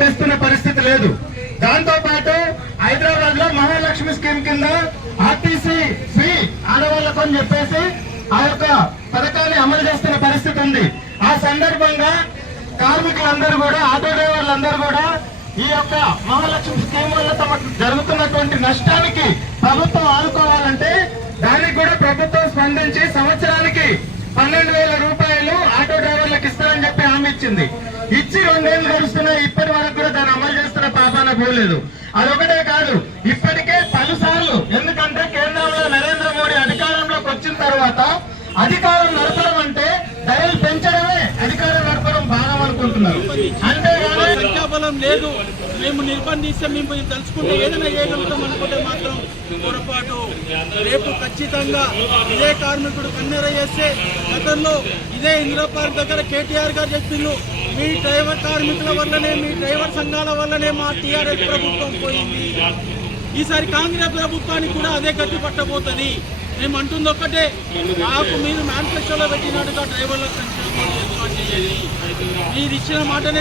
తెస్తున్న పరిస్థితి లేదు. దాంతో పాటు హైదరాబాద్ లో మహాలక్ష్మి స్కీమ్ కింద ఆర్టీసీ ఫ్రీ ఆడవాళ్లకు అని చెప్పేసి ఆ యొక్క పథకాన్ని అమలు చేస్తున్న పరిస్థితి ఉంది. ఆ సందర్భంగా కార్మికులందరూ కూడా, ఆటో డ్రైవర్లందరూ కూడా ఈ యొక్క మహాలక్ష్మి స్కీమ్ వల్ల తమకు జరుగుతున్నటువంటి నష్టానికి ప్రభుత్వం ఆదుకోవాలంటే దానికి కూడా ప్రభుత్వం స్పందించి సంవత్సరానికి 12,000 రూపాయలు ఆటో డ్రైవర్లకు ఇస్తారని చెప్పి హామీ ఇచ్చింది. ఇచ్చి 2 ఏళ్లు గడుస్తున్నాయి, ఇప్పటి వరకు కూడా దాన్ని అమలు చేస్తున్న పాపాన పోలేదు. అదొకటే కాదు, ఇప్పటికే పలుసార్లు, ఎందుకంటే కేంద్రంలో నరేంద్ర మోడీ అధికారంలోకి వచ్చిన తర్వాత అధికారం నడపడం అంటే ధరలు పెంచడమే అధికారం నడపడం బాగా అనుకుంటున్నారు. అంతేగాని సంఖ్యాబలం లేదు, మేము నిర్బంధిస్తే మేము తలుచుకుంటే ఏదైనా చేయగలుగుతాం అనుకుంటే మాత్రం పొరపాటు. రేపు ఖచ్చితంగా ఇదే కార్మికుడు కన్నెర చేస్తే, గతంలో ఇదే ఇందిరా పార్క్ దగ్గర కేటీఆర్ గారు చెప్పిండ్రు, మీ డ్రైవర్ కార్మికుల వల్లనే, మీ డ్రైవర్ సంఘాల వల్లనే మా టీఆర్ఎస్ ప్రభుత్వం పోయింది. ఈసారి కాంగ్రెస్ ప్రభుత్వానికి కూడా అదే గట్టి పట్టబోతుంది. మేము అంటుంది ఒక్కటే, నాకు మీరు మేనిఫెస్టోలో పెట్టినట్టుగా డ్రైవర్ల సంక్షేమం ఏర్పాటు చేయాలి. మీరు ఇచ్చిన మాటనే